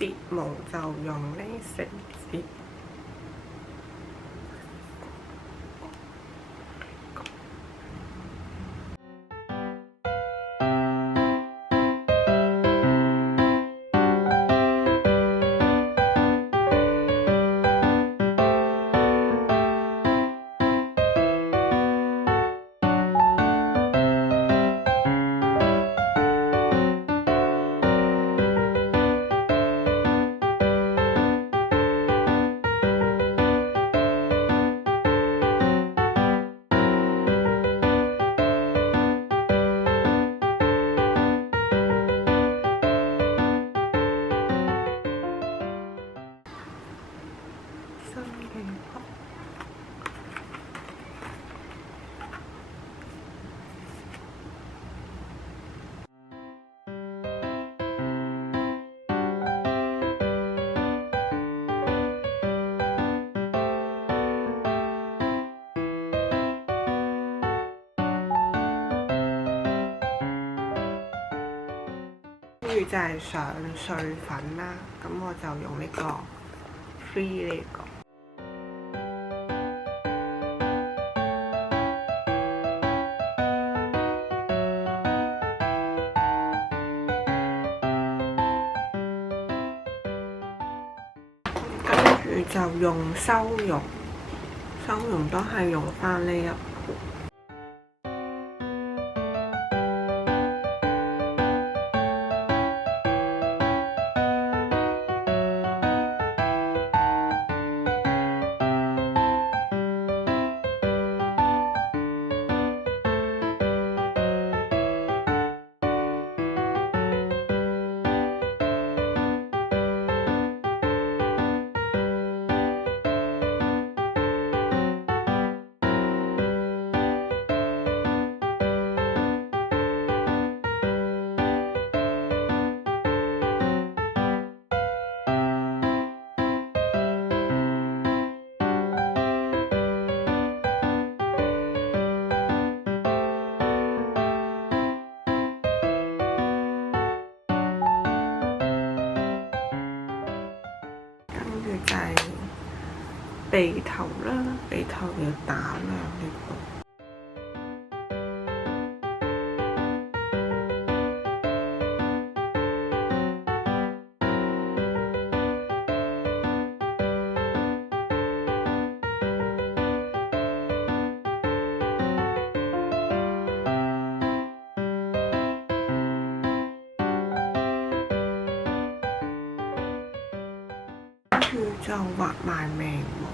睫毛就用呢4支。新嘅盒。跟住就係上碎粉啦，咁我就用呢個 Free 呢個。跟住就用修容，修容都係用翻呢一個。就係鼻頭啦，鼻頭要打亮呢個。跟住就畫埋眉毛。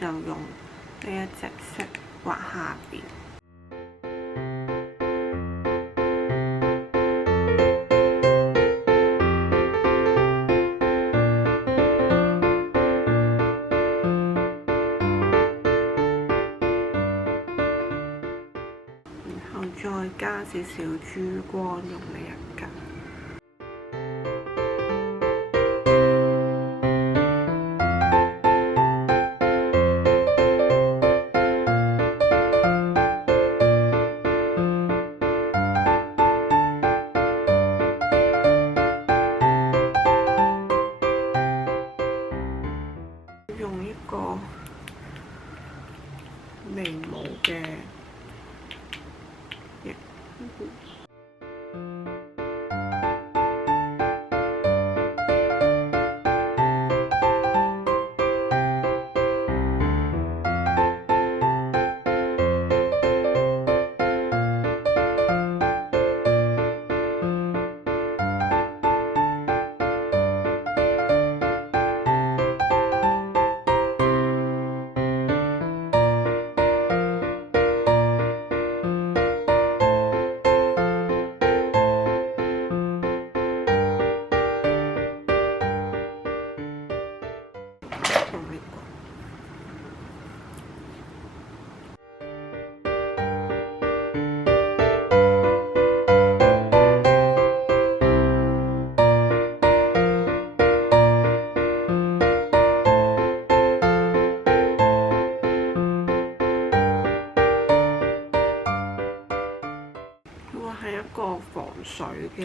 就用呢一隻色畫下邊。然後再加少少珠光，用呢一格。用一個眉毛嘅係一個防水嘅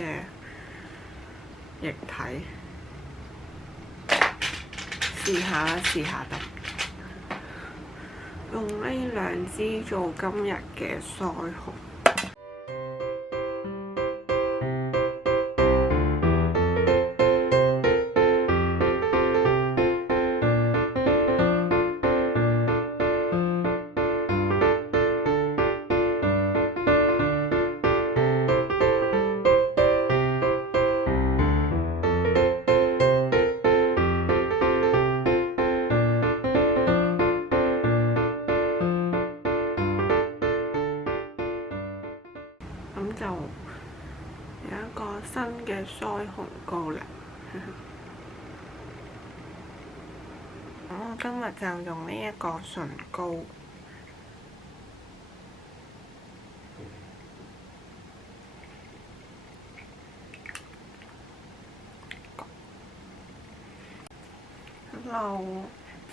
液體，試下得。用呢兩支做今日嘅腮紅。咁就有一個新嘅腮紅膏啦。我今日就用呢一個唇膏，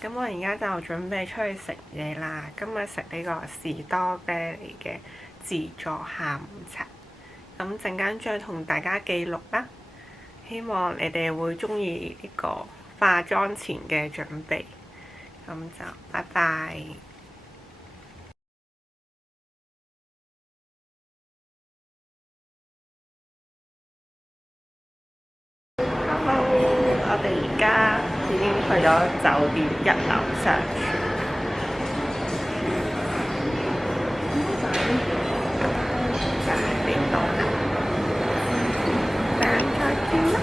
咁我而家就準備出去食嘢啦。今日食呢個士多啤梨嘅自助下午茶。咁陣間再同大家記錄啦。希望你哋會鍾意呢個化妝前嘅準備。咁就拜拜。Hello， 我哋而家已經去咗酒店1樓上廚。就係呢度啦。再見啦。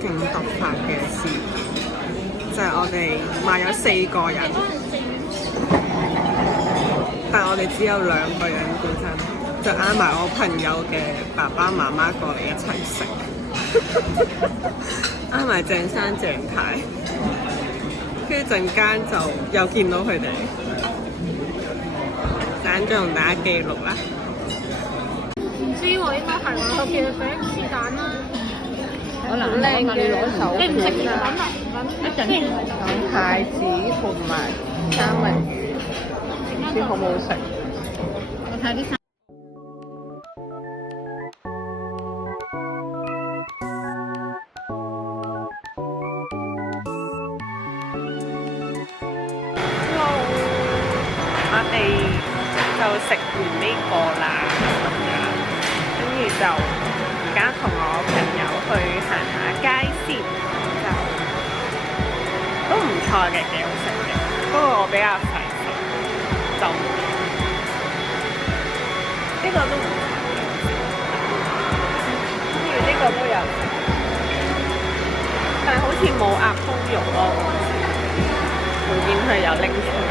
勁突發嘅事，就係我哋買咗4個人，但係我哋只有2個人本身，就嗌埋我朋友嘅爸爸媽媽過嚟一齊食，嗌埋鄭生鄭太，跟住陣間就又見到佢哋，陣再同大家記錄啦。唔知喎，應該係我後邊嘅是但啦。可能我問你攞手你唔食魚盤啦，一陣講蟹子同埋三文魚，唔知好唔好食？我睇啲我哋就食完呢個啦，咁樣，跟住就而家同我朋友去行下街先，就都唔錯嘅，幾好食嘅。不過我比較細食，就呢個都唔錯嘅，跟住呢個都有食，但係好似冇鴨胸肉咯，我見佢有拎出嚟。